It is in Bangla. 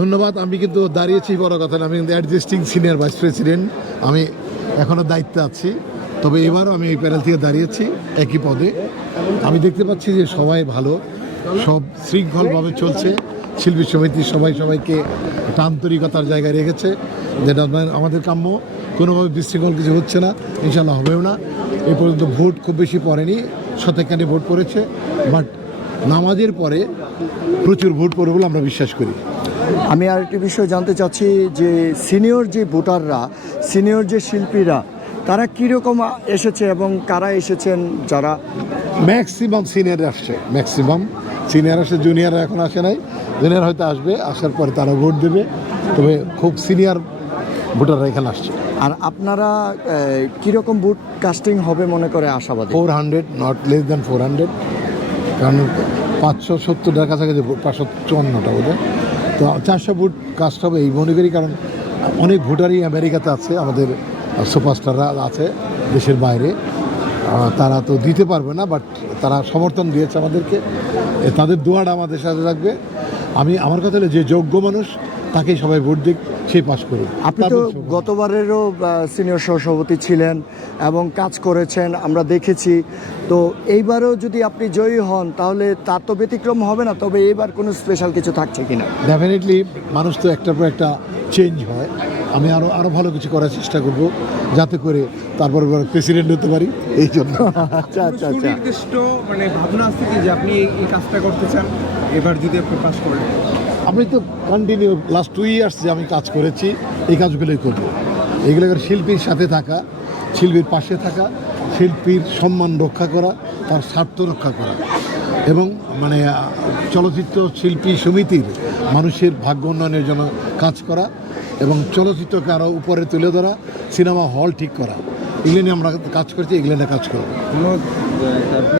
ধন্যবাদ। আমি কিন্তু দাঁড়িয়েছি, বড় কথা না, আমি কিন্তু অ্যাডজাস্টিং সিনিয়র ভাইস প্রেসিডেন্ট, আমি এখনও দায়িত্বে আছি। তবে এবারও আমি এই প্যানেল থেকে দাঁড়িয়েছি একই পদে। আমি দেখতে পাচ্ছি যে সবাই ভালো, সব শৃঙ্খলভাবে চলছে। শিল্পী সমিতি সবাই সবাইকে একটা আন্তরিকতার জায়গায় রেখেছে, যেটা আমাদের কাম্য। কোনোভাবে বিশৃঙ্খল কিছু হচ্ছে না, ইনশাল্লাহ হবেও না। এ পর্যন্ত ভোট খুব বেশি পড়েনি, শতেকখানি ভোট পড়েছে, বাট নামাজের পরে প্রচুর ভোট পড়বে বলে আমরা বিশ্বাস করি। আমি আরেকটি বিষয় জানতে চাচ্ছি যে সিনিয়র যে ভোটাররা, সিনিয়র যে শিল্পীরা, তারা কীরকম এসেছে এবং কারা এসেছেন? যারা ম্যাক্সিমাম সিনিয়র আসছে, ম্যাক্সিমাম সিনিয়র আসছে, জুনিয়ররা এখন আসে নাই। জুনিয়র হয়তো আসবে, আসার পরে তারা ভোট দেবে। তবে খুব সিনিয়র ভোটাররা এখানে আসছে। আর আপনারা কীরকম ভোট কাস্টিং হবে মনে করে আশাবাদী? 400, নট লেস দ্যান 400, কারণ 570টার কাছাকাছি ভোট, 554টা বোধহয়। তো 400 ভোট কাস্ট হবে এই মনে করি, কারণ অনেক ভোটারই আমেরিকাতে আছে, আমাদের সুপারস্টাররা আছে দেশের বাইরে। তারা তো দিতে পারবে না, বাট তারা সমর্থন দিয়েছে আমাদেরকে, তাদের দোয়াটা আমাদের সাথে থাকবে। আমার কথা হলো যে যোগ্য মানুষ তাকেই সবাই ভোট দিক, সেই পাস করুক। আপনি তো গতবারেরও সিনিয়র সহসভাপতি ছিলেন এবং কাজ করেছেন, আমরা দেখেছি। তো এইবারও যদি আপনি জয়ী হন তাহলে তার তো ব্যতিক্রম হবে না, তবে এবার কোনো স্পেশাল কিছু থাকছে কিনা? ডেফিনেটলি মানুষ তো একটার পর একটা চেঞ্জ হয়। আমি আরও ভালো কিছু করার চেষ্টা করব, যাতে করে তারপর প্রেসিডেন্ট হতে পারি, এই জন্য। আচ্ছা আচ্ছা আচ্ছা। সুনির্দিষ্ট মানে ভাবনা আছে কি যে আপনি এই কাজটা করতে চান এবার যদি আপনি পাস করেন? আমি তো কন্টিনিউ লাস্ট 2 ইয়ার্স যে আমি কাজ করেছি, এই কাজগুলোই করব। এগুলো শিল্পীর সাথে থাকা, শিল্পীর পাশে থাকা, শিল্পীর সম্মান রক্ষা করা, তার স্বার্থ রক্ষা করা, এবং মানে চলচ্চিত্র শিল্পী সমিতির মানুষের ভাগ্য উন্নয়নের জন্য কাজ করা, এবং চলচ্চিত্রকে আরও উপরে তুলে ধরা, সিনেমা হল ঠিক করা। এগুলো নিয়ে আমরা কাজ করছি, এগুলো নিয়ে কাজ করব।